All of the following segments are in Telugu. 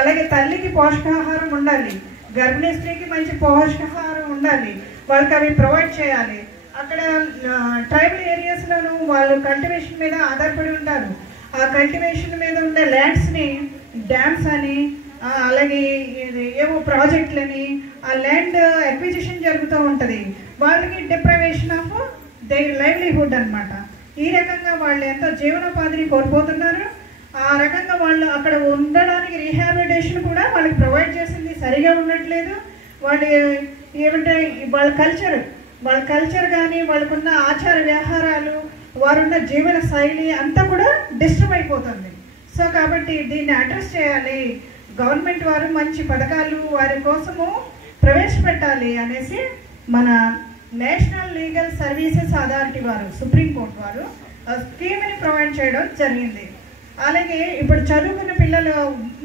అలాగే తల్లికి పోషకాహారం ఉండాలి, గర్భిణీ స్త్రీకి మంచి పోషకాహారం ఉండాలి, వాళ్ళకి అవి ప్రొవైడ్ చేయాలి. అక్కడ ట్రైబల్ ఏరియాస్లోనూ వాళ్ళు కల్టివేషన్ మీద ఆధారపడి ఉంటారు. ఆ కల్టివేషన్ మీద ఉండే ల్యాండ్స్ని డ్యామ్స్ అని అలాగే ఏవో ప్రాజెక్టులని ఆ ల్యాండ్ అక్విజిషన్ జరుగుతూ ఉంటుంది. వాళ్ళకి డిప్రైవేషన్ ఆఫ్ దేర్ లైవ్లీహుడ్ అనమాట. ఈ రకంగా వాళ్ళు ఎంతో జీవనోపాధిని కోల్పోతున్నారు. ఆ రకంగా వాళ్ళు అక్కడ ఉండడానికి రీహాబిలిటేషన్ కూడా వాళ్ళకి ప్రొవైడ్ చేసింది సరిగా ఉండట్లేదు. వాళ్ళు ఏమంటే వాళ్ళ కల్చర్ కానీ వాళ్ళకున్న ఆచార వ్యవహారాలు వారున్న జీవన శైలి అంతా కూడా డిస్టర్బ్ అయిపోతుంది. సో కాబట్టి దీన్ని అడ్రస్ చేయాలి, గవర్నమెంట్ వారు మంచి పథకాలు వారి కోసము ప్రవేశపెట్టాలి అనేసి మన నేషనల్ లీగల్ సర్వీసెస్ అథారిటీ వారు సుప్రీంకోర్టు వారు స్కీమ్ని ప్రొవైడ్ చేయడం జరిగింది. అలాగే ఇప్పుడు చదువుకున్న పిల్లలు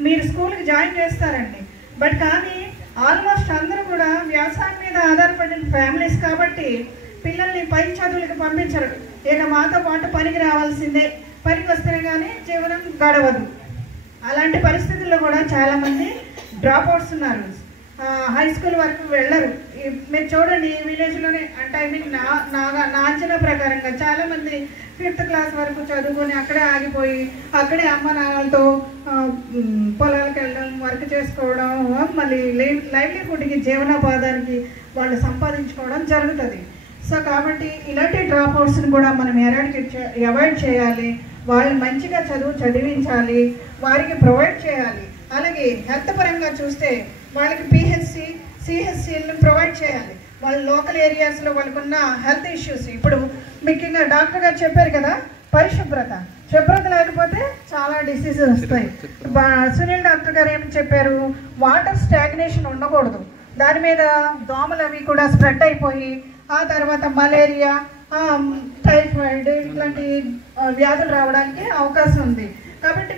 మీరు స్కూల్కి జాయిన్ చేస్తారండి, బట్ కానీ ఆల్మోస్ట్ అందరూ కూడా వ్యవసాయం మీద ఆధారపడిన ఫ్యామిలీస్ కాబట్టి పిల్లల్ని పై చదువులకు పంపించరు. ఇక మాతో పాటు పనికి రావాల్సిందే, పనికి వస్తేనే కానీ జీవనం గడవదు. అలాంటి పరిస్థితుల్లో కూడా చాలామంది డ్రాప్ అవుట్స్ ఉన్నారు, హై స్కూల్ వరకు వెళ్ళరు. మీరు చూడండి ఈ విలేజ్లోనే, అంటే ఐ మీన్ నా అంచనా ప్రకారంగా చాలామంది 5th క్లాస్ వరకు చదువుకొని అక్కడే ఆగిపోయి అక్కడే అమ్మ నాన్నలతో పొలాలకు వెళ్ళడం, వర్క్ చేసుకోవడం, మళ్ళీ లైవ్లీహుడ్కి జీవనోపాధానికి వాళ్ళు సంపాదించుకోవడం జరుగుతుంది. సో కాబట్టి ఇలాంటి డ్రాప్ అవుట్స్ని కూడా మనం అవాయిడ్ చేయాలి. వాళ్ళు మంచిగా చదివించాలి, వారికి ప్రొవైడ్ చేయాలి. అలాగే హెల్త్ పరంగా చూస్తే వాళ్ళకి పిహెచ్సి సిహెచ్సిలను ప్రొవైడ్ చేయాలి. వాళ్ళ లోకల్ ఏరియాస్లో వాళ్ళకున్న హెల్త్ ఇష్యూస్, ఇప్పుడు ముఖ్యంగా డాక్టర్ గారు చెప్పారు కదా, శుభ్రత లేకపోతే చాలా డిసీజెస్ వస్తాయి. సునీల్ డాక్టర్ గారు ఏం చెప్పారు, వాటర్ స్టాగ్నేషన్ ఉండకూడదు, దాని మీద దోమలు అవి కూడా స్ప్రెడ్ అయిపోయి ఆ తర్వాత మలేరియా, టైఫాయిడ్ ఇట్లాంటి వ్యాధులు రావడానికి అవకాశం ఉంది. కాబట్టి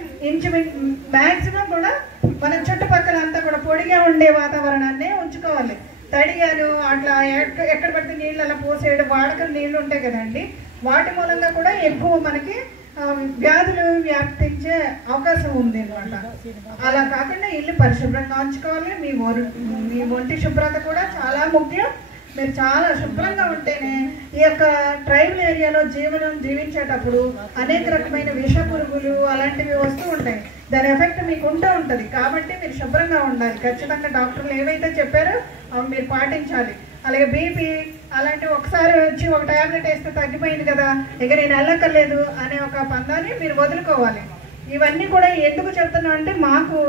మ్యాక్సిమం కూడా మన చుట్టుపక్కల అంతా కూడా పొడిగా ఉండే వాతావరణాన్ని ఉంచుకోవాలి. తడిగాను అట్లా ఎక్కడ పడితే నీళ్ళు అలా పోసేయడం, వాడకం నీళ్ళు ఉంటాయి కదండి, వాటి మూలంగా కూడా ఎక్కువ మనకి వ్యాధులు వ్యాప్తించే అవకాశం ఉంది అనమాట. అలా కాకుండా ఇల్లు పరిశుభ్రంగా ఉంచుకోవాలి. మీ ఒంటి శుభ్రత కూడా చాలా ముఖ్యం. మీరు చాలా శుభ్రంగా ఉంటేనే ఈ యొక్క ట్రైబల్ ఏరియాలో జీవించేటప్పుడు అనేక రకమైన విష పురుగులు అలాంటివి వస్తూ ఉంటాయి, దాని ఎఫెక్ట్ మీకు ఉంటుంది. కాబట్టి మీరు శుభ్రంగా ఉండాలి. ఖచ్చితంగా డాక్టర్లు ఏవైతే చెప్పారో అవి మీరు పాటించాలి. అలాగే బీపీ అలాంటివి ఒకసారి వచ్చి ఒక ట్యాబ్లెట్ వేస్తే తగ్గిపోయింది కదా, ఇక నేను వెళ్ళక్కర్లేదు అనే ఒక పందాన్ని మీరు వదులుకోవాలి. ఇవన్నీ కూడా ఎందుకు చెప్తున్నా అంటే, మాకు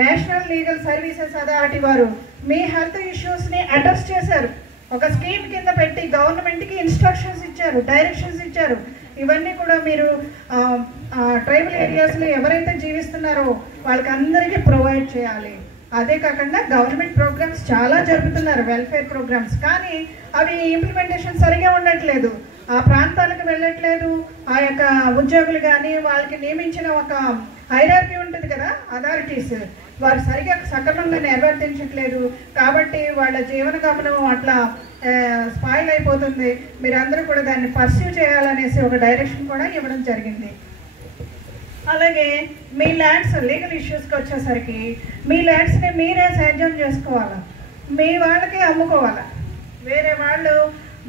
నేషనల్ లీగల్ సర్వీసెస్ అథారిటీ వారు మీ హెల్త్ ఇష్యూస్ని అడ్రస్ చేశారు. ఒక స్కీమ్ కింద పెట్టి గవర్నమెంట్కి ఇన్స్ట్రక్షన్స్ ఇచ్చారు, డైరెక్షన్స్ ఇచ్చారు. ఇవన్నీ కూడా మీరు ట్రైబల్ ఏరియాస్లో ఎవరైతే జీవిస్తున్నారో వాళ్ళకి అందరికీ ప్రొవైడ్ చేయాలి. అదే కాకుండా గవర్నమెంట్ ప్రోగ్రామ్స్ చాలా జరుపుతున్నారు, వెల్ఫేర్ ప్రోగ్రామ్స్, కానీ అవి ఇంప్లిమెంటేషన్ సరిగా ఉండట్లేదు, ఆ ప్రాంతాలకు వెళ్ళట్లేదు. ఆ యొక్క ఉద్యోగులు కానీ వాళ్ళకి నియమించిన ఒక హైరార్కీ ఉంటుంది కదా, అథారిటీస్, వారు సరిగా సక్రమంగా నిర్వర్తించట్లేదు. కాబట్టి వాళ్ళ జీవన గమనం అట్లా స్పాయిల్ అయిపోతుంది. మీరందరూ కూడా దాన్ని పర్సీవ్ చేయాలనేసి ఒక డైరెక్షన్ కూడా ఇవ్వడం జరిగింది. అలాగే మీ ల్యాండ్స్ లీగల్ ఇష్యూస్కి వచ్చేసరికి మీ ల్యాండ్స్ని మీరే సాధ్యం చేసుకోవాలా, మీ వాళ్ళకి అమ్ముకోవాలా. వేరే వాళ్ళు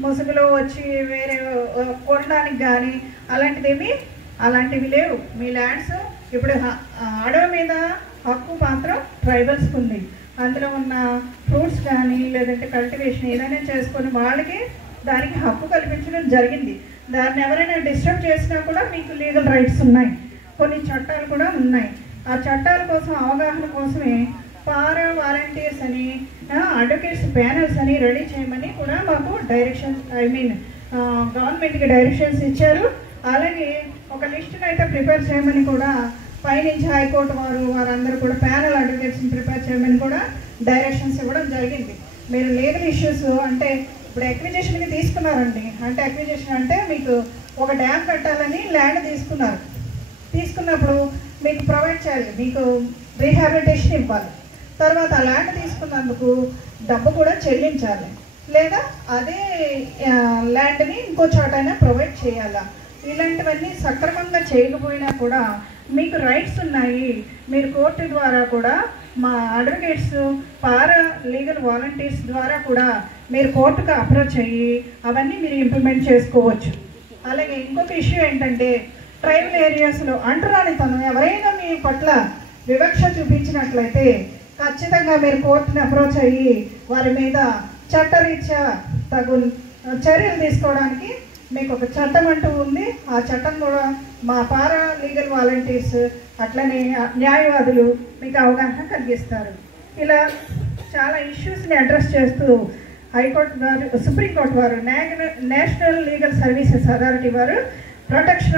ముసుగులో వచ్చి వేరే కొనడానికి కానీ అలాంటివి లేవు. మీ ల్యాండ్స్ ఇప్పుడు అడవి మీద హక్కు మాత్రం ట్రైబల్స్కి ఉంది. అందులో ఉన్న ఫ్రూట్స్ కానీ లేదంటే కల్టివేషన్ ఏదైనా చేసుకొని వాళ్ళకి దానికి హక్కు కల్పించడం జరిగింది. దాన్ని ఎవరైనా డిస్టర్బ్ చేసినా కూడా మీకు లీగల్ రైట్స్ ఉన్నాయి, కొన్ని చట్టాలు కూడా ఉన్నాయి. ఆ చట్టాల కోసం అవగాహన కోసమే పారా వాలంటీర్స్ అని అడ్వకేట్స్ ప్యానల్స్ అని రెడీ చేయమని కూడా మాకు గవర్నమెంట్కి డైరెక్షన్స్ ఇచ్చారు. అలాగే ఒక లిస్టును అయితే ప్రిపేర్ చేయమని కూడా పైనుంచి హైకోర్టు వారందరూ కూడా ప్యానల్ అడ్వకేట్స్ని ప్రిపేర్ చేయమని కూడా డైరెక్షన్స్ ఇవ్వడం జరిగింది. మీరు లీగల్ ఇష్యూస్ అంటే ఇప్పుడు అక్విజిషన్కి తీసుకున్నారండి, అంటే అక్విజిషన్ అంటే మీకు ఒక డ్యామ్ కట్టాలని ల్యాండ్ తీసుకున్నప్పుడు మీకు ప్రొవైడ్ చేయాలి, మీకు రీహాబిలిటేషన్ ఇవ్వాలి. తర్వాత ఆ ల్యాండ్ తీసుకున్నందుకు డబ్బు కూడా చెల్లించాలి, లేదా అదే ల్యాండ్ని ఇంకో చోటైనా ప్రొవైడ్ చేయాలా. ఇలాంటివన్నీ సక్రమంగా చేయకపోయినా కూడా మీకు రైట్స్ ఉన్నాయి, మీరు కోర్టు ద్వారా కూడా మా అడ్వకేట్స్ పారా లీగల్ వాలంటీర్స్ ద్వారా కూడా మీరు కోర్టుకు అప్రోచ్ అయ్యి అవన్నీ మీరు ఇంప్లిమెంట్ చేసుకోవచ్చు. అలాగే ఇంకొక ఇష్యూ ఏంటంటే ట్రైబల్ ఏరియాస్లో అంటరానితనం ఎవరైనా మీ పట్ల వివక్ష చూపించినట్లయితే ఖచ్చితంగా మీరు కోర్టుని అప్రోచ్ అయ్యి వారి మీద చట్టరీత్యా తగు చర్యలు తీసుకోవడానికి మీకు ఒక చట్టం అంటూ ఉంది. ఆ చట్టం కూడా మా పారా లీగల్ వాలంటీర్స్ అట్లనే న్యాయవాదులు మీకు అవగాహన కలిగిస్తారు. ఇలా చాలా ఇష్యూస్ని అడ్రస్ చేస్తూ హైకోర్టు వారు, సుప్రీంకోర్టు వారు, నేషనల్ లీగల్ సర్వీసెస్ అథారిటీ వారు ప్రొటెక్షన్